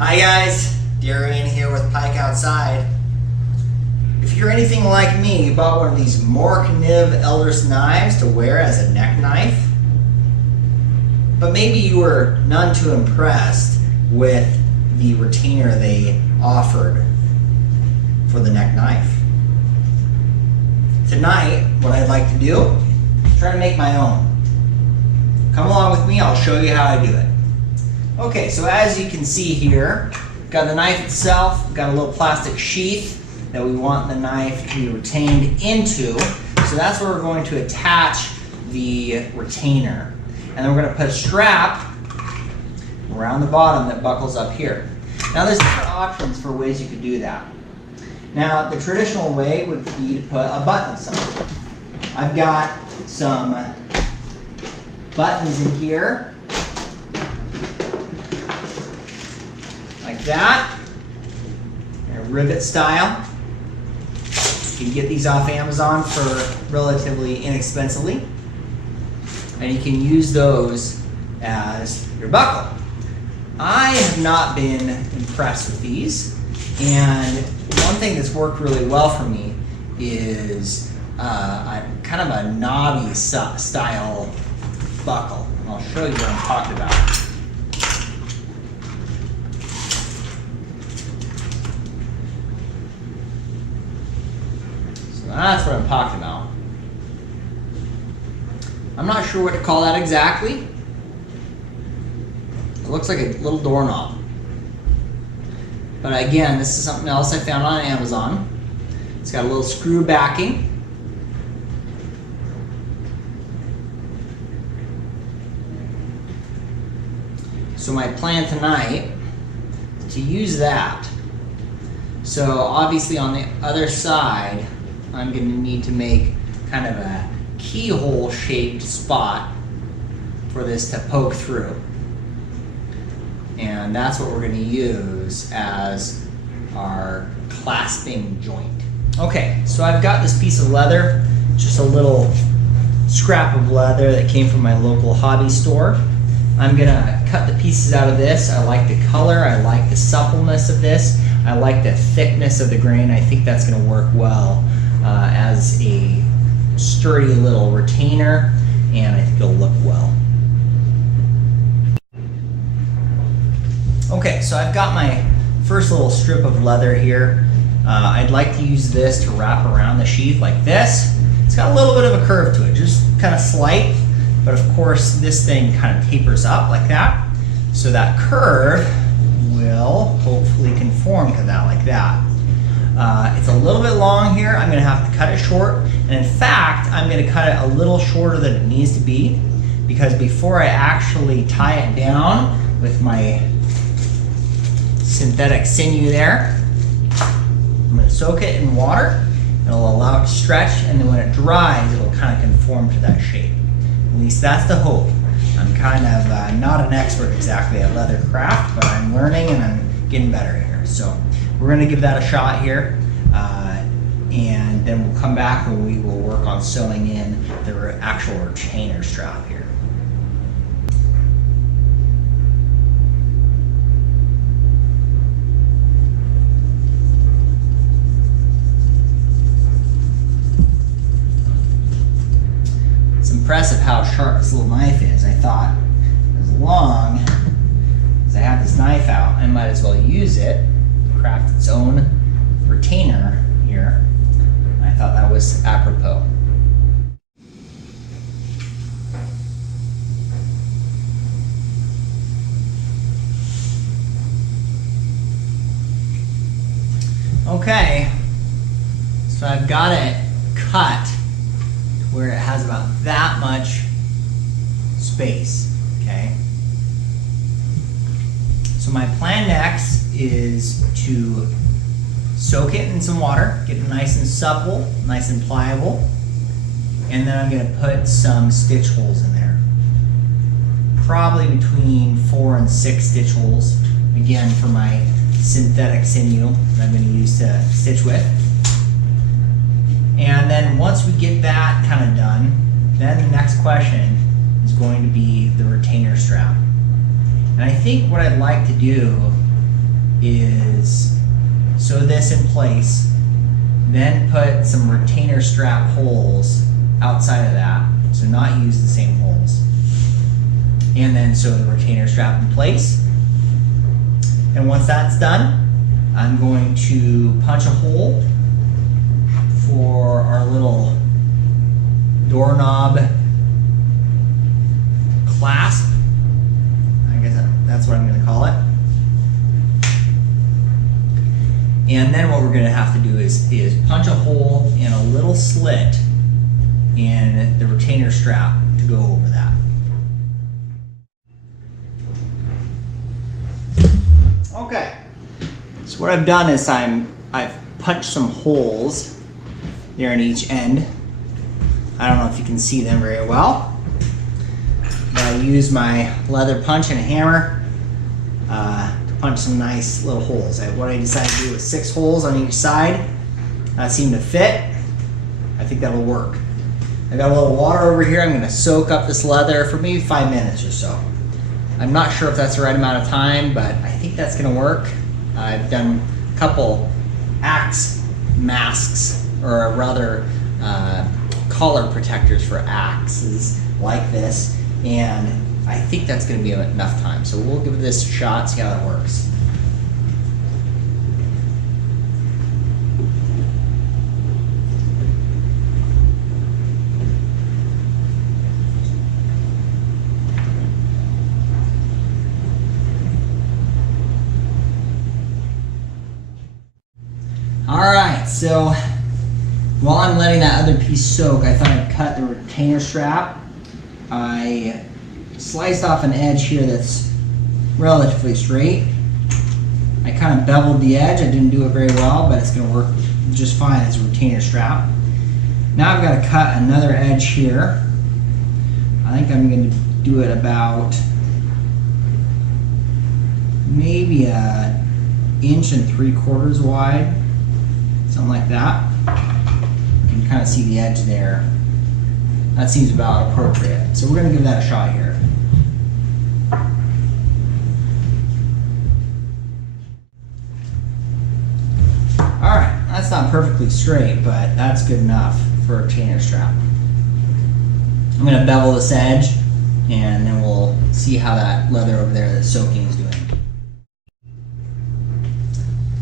Hi guys, Darian here with Pike Outside. If you're anything like me, you bought one of these Morakniv Eldris knives to wear as a neck knife, but maybe you were none too impressed with the retainer they offered for the neck knife. Tonight, what I'd like to do is try to make my own. Come along with me, I'll show you how I do it. Okay, so as you can see here, we've got the knife itself, we've got a little plastic sheath that we want the knife to be retained into. So that's where we're going to attach the retainer. And then we're going to put a strap around the bottom that buckles up here. Now there's different options for ways you could do that. Now the traditional way would be to put a button somewhere. I've got some buttons in here, like that. They're rivet style. You can get these off Amazon for relatively inexpensively, and you can use those as your buckle. I have not been impressed with these, and one thing that's worked really well for me is kind of a knobby style buckle. I'll show you what I'm talking about. So that's what I'm talking about. I'm not sure what to call that exactly. It looks like a little doorknob. But again, this is something else I found on Amazon. It's got a little screw backing. So my plan tonight is to use that. So obviously on the other side, I'm going to need to make kind of a keyhole shaped spot for this to poke through. And that's what we're going to use as our clasping joint. Okay, so I've got this piece of leather, just a little scrap of leather that came from my local hobby store. I'm gonna cut the pieces out of this. I like the color, I like the suppleness of this, I like the thickness of the grain. I think that's gonna work well as a sturdy little retainer, and I think it'll look well. Okay, so I've got my first little strip of leather here. I'd like to use this to wrap around the sheath like this. It's got a little bit of a curve to it, just kind of slight. But of course, this thing kind of tapers up like that. So that curve will hopefully conform to that like that. It's a little bit long here. I'm gonna have to cut it short. And in fact, I'm gonna cut it a little shorter than it needs to be, because before I actually tie it down with my synthetic sinew there, I'm gonna soak it in water. It'll allow it to stretch, and then when it dries, it'll kind of conform to that shape. At least that's the hope. I'm kind of not an expert exactly at leather craft, but I'm learning and I'm getting better here. So we're going to give that a shot here, and then we'll come back and we will work on sewing in the actual retainer strap here. Impressive how sharp this little knife is. I thought as long as I have this knife out, I might as well use it to craft its own retainer here. I thought that was apropos. Okay, so I've got it cut where it has about that much space, okay? So my plan next is to soak it in some water, get it nice and supple, nice and pliable, and then I'm gonna put some stitch holes in there. Probably between 4 and 6 stitch holes, again for my synthetic sinew that I'm gonna use to stitch with. And then once we get that kind of done, then the next question is going to be the retainer strap. And I think what I'd like to do is sew this in place, then put some retainer strap holes outside of that, so not use the same holes, and then sew the retainer strap in place. And once that's done, I'm going to punch a hole for our little doorknob clasp. I guess that's what I'm going to call it. And then what we're going to have to do is punch a hole in a little slit in the retainer strap to go over that. Okay, so what I've done is I've punched some holes there in each end. I don't know if you can see them very well, but I use my leather punch and a hammer to punch some nice little holes. What I decided to do was 6 holes on each side. That seemed to fit. I think that'll work. I got a little water over here. I'm going to soak up this leather for maybe 5 minutes or so. I'm not sure if that's the right amount of time, but I think that's going to work. I've done a couple axe masks, or rather collar protectors for axes like this, and I think that's going to be enough time. So we'll give this a shot, see how it works. Alright, so while I'm letting that other piece soak, I thought I'd cut the retainer strap. I sliced off an edge here that's relatively straight. I kind of beveled the edge. I didn't do it very well, but it's going to work just fine as a retainer strap. Now I've got to cut another edge here. I think I'm going to do it about maybe 1 3/4 inches wide. Something like that. You can kind of see the edge there. That seems about appropriate. So we're going to give that a shot here. Alright, that's not perfectly straight, but that's good enough for a retainer strap. I'm going to bevel this edge, and then we'll see how that leather over there that's soaking is doing.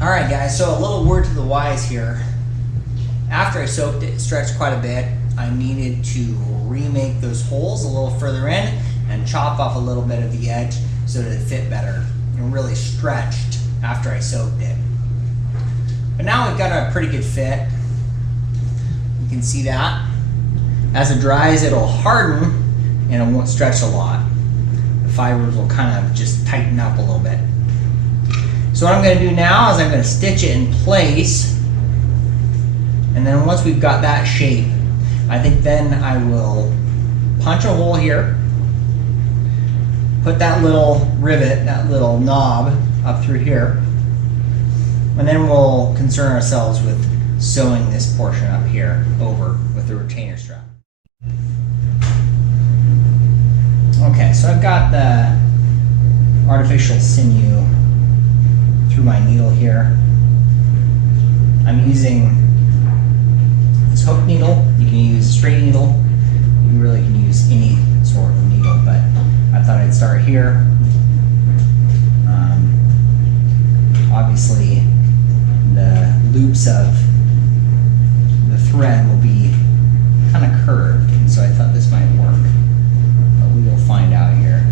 Alright guys, so a little word to the wise here. After I soaked it, stretched quite a bit, I needed to remake those holes a little further in and chop off a little bit of the edge so that it fit better and really stretched after I soaked it. But now we've got a pretty good fit. You can see that. As it dries, it'll harden and it won't stretch a lot. The fibers will kind of just tighten up a little bit. So what I'm going to do now is I'm going to stitch it in place, and then once we've got that shape, I think then I will punch a hole here, put that little rivet, that little knob up through here, and then we'll concern ourselves with sewing this portion up here over with the retainer strap. Okay, so I've got the artificial sinew through my needle here. I'm using this hook needle. You can use a straight needle. You really can use any sort of needle, but I thought I'd start here. Obviously, the loops of the thread will be kind of curved, and so I thought this might work, but we will find out here.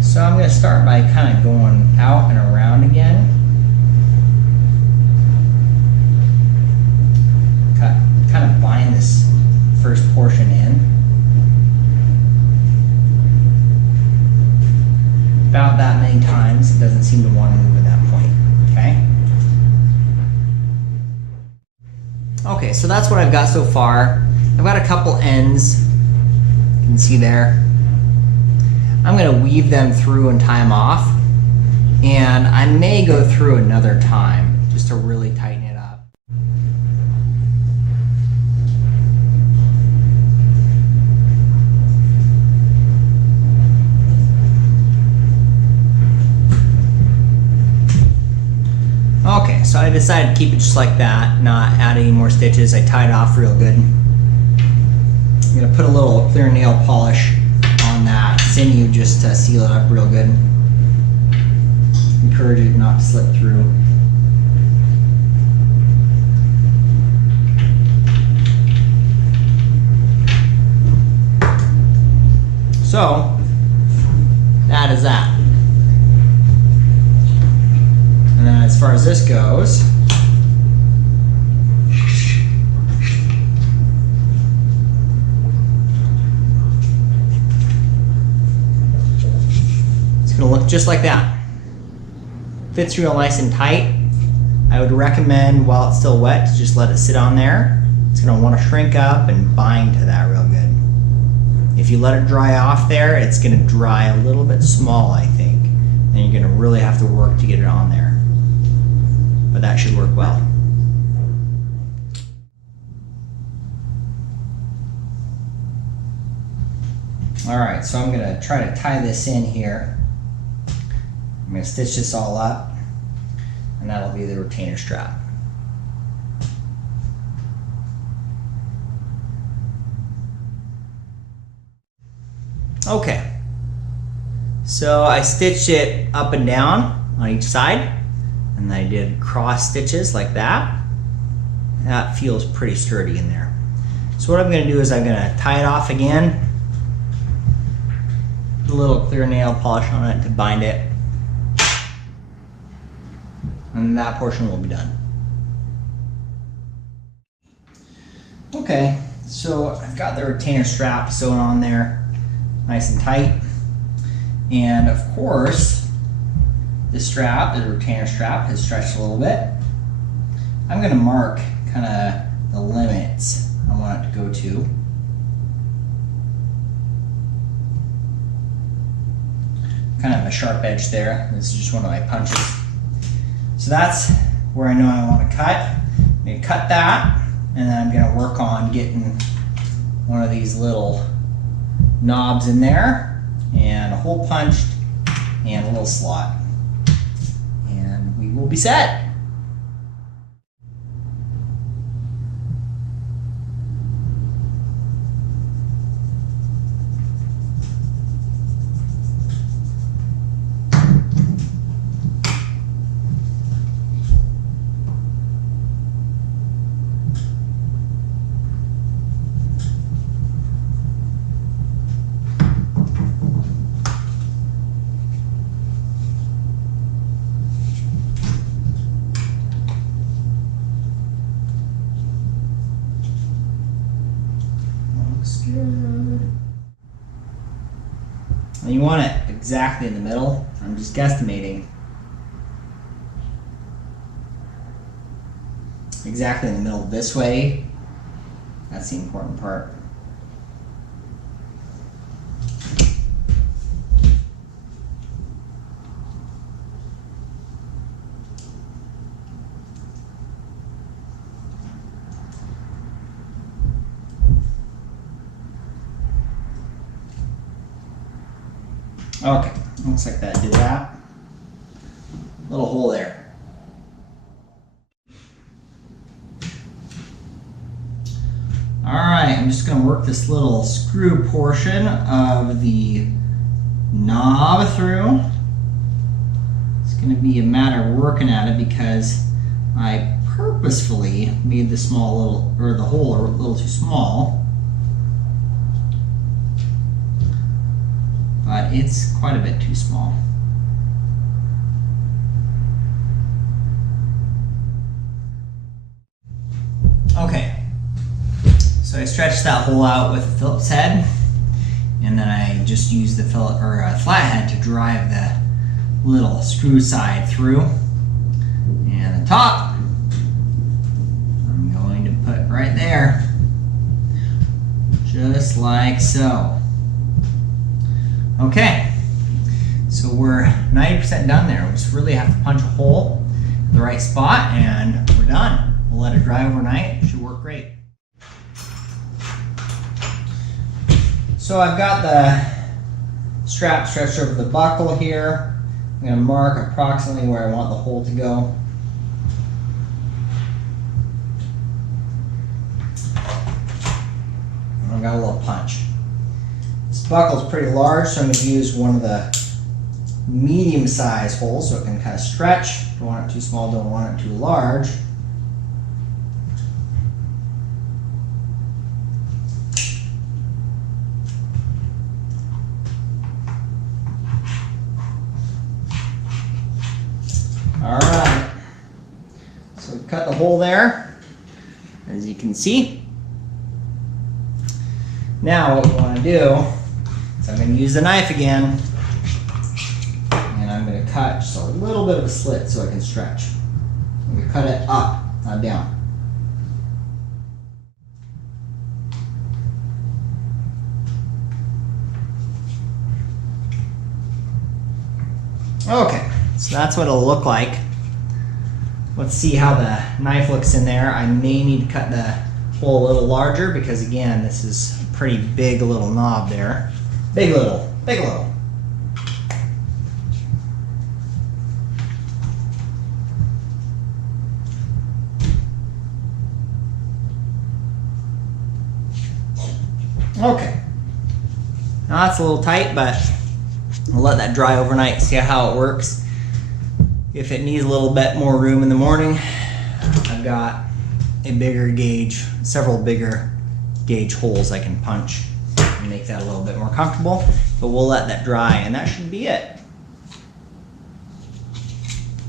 So I'm going to start by kind of going out and around again. Kind of bind this first portion in. About that many times. It doesn't seem to want to move at that point. Okay? Okay, so that's what I've got so far. I've got a couple ends. You can see there. I'm going to weave them through and tie them off, And I may go through another time just to really tighten it up. Okay, so I decided to keep it just like that, not add any more stitches. I tied off real good. I'm gonna put a little clear nail polish on that sinew just to seal it up real good. Encourage it not to slip through. So, that is that. And then as far as this goes, it's going to look just like that. Fits real nice and tight. I would recommend while it's still wet to just let it sit on there. It's going to want to shrink up and bind to that real good. If you let it dry off there, it's going to dry a little bit small, I think. And you're going to really have to work to get it on there. But that should work well. All right, so I'm gonna try to tie this in here. I'm gonna stitch this all up, and that'll be the retainer strap. Okay, so I stitched it up and down on each side. And I did cross stitches like that. That feels pretty sturdy in there. So what I'm going to do is I'm going to tie it off again. Put a little clear nail polish on it to bind it. And that portion will be done. Okay, so I've got the retainer strap sewn on there nice and tight. And of course, the strap, the retainer strap, has stretched a little bit. I'm going to mark kind of the limits I want it to go to. Kind of a sharp edge there. This is just one of my punches. So that's where I know I want to cut. I'm going to cut that, and then I'm going to work on getting one of these little knobs in there, and a hole punched, and a little slot. Will be set. And you want it exactly in the middle. I'm just guesstimating. Exactly in the middle this way. That's the important part. Okay, looks like that did that. Little hole there. All right, I'm just going to work this little screw portion of the knob through. It's going to be a matter of working at it because I purposefully made the the hole a little too small. But it's quite a bit too small. Okay, so I stretched that hole out with a Phillips head, and then I just used the flathead to drive the little screw side through. And the top, I'm going to put right there, just like so. Okay, so So we're 90% done there. We just really have to punch a hole in the right spot and we're done. We'll let it dry overnight. It should work great. So I've got the strap stretched over the buckle here. I'm going to mark approximately where I want the hole to go. And I've got a little punch. This buckle is pretty large, so I'm going to use one of the medium-sized holes so it can kind of stretch. Don't want it too small, don't want it too large. Alright, so we've cut the hole there, as you can see. Now what we want to do is I'm going to use the knife again, and I'm going to cut just a little bit of a slit so it can stretch. I'm going to cut it up, not down. Okay, so that's what it'll look like. Let's see how the knife looks in there. I may need to cut the hole a little larger because again, this is a pretty big little knob there. Big little, big little. Okay. Now that's a little tight, but I'll let that dry overnight, see how it works. If it needs a little bit more room in the morning, I've got a bigger gauge, several bigger gauge holes I can punch and make that a little bit more comfortable. But we'll let that dry and that should be it.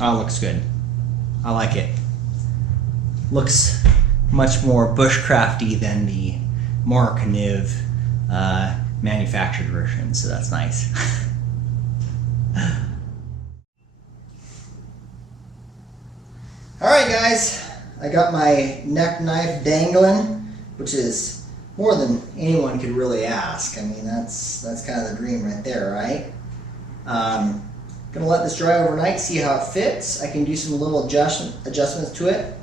Oh, it looks good. I like it. Looks much more bushcrafty than the Morakniv manufactured version, so that's nice. Alright guys, I got my neck knife dangling, which is more than anyone could really ask. I mean, that's kind of the dream right there, right? Gonna let this dry overnight, see how it fits. I can do some little adjustments to it.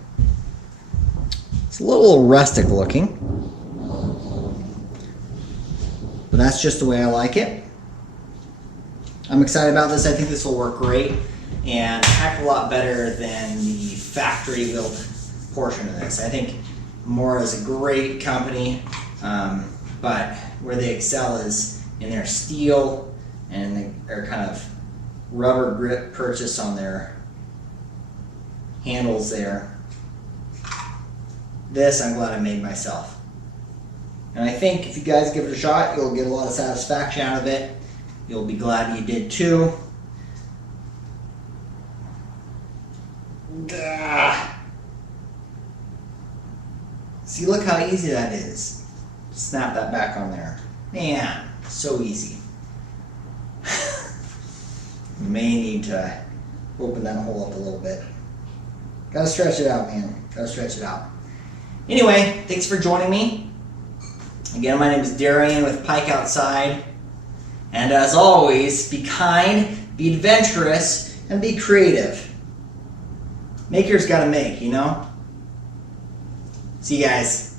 It's a little rustic looking, but that's just the way I like it. I'm excited about this. I think this will work great and a heck of a lot better than the factory built portion of this. I think Mora is a great company, but where they excel is in their steel and their kind of rubber grip purchase on their handles there. This I'm glad I made myself. And I think if you guys give it a shot, you'll get a lot of satisfaction out of it. You'll be glad you did too. See, look how easy that is. Snap that back on there. Man, so easy. May need to open that hole up a little bit. Gotta stretch it out, man. Gotta stretch it out. Anyway, thanks for joining me. Again, my name is Darian with Pike Outside. And as always, be kind, be adventurous, and be creative. Maker's gotta make, you know? See you guys.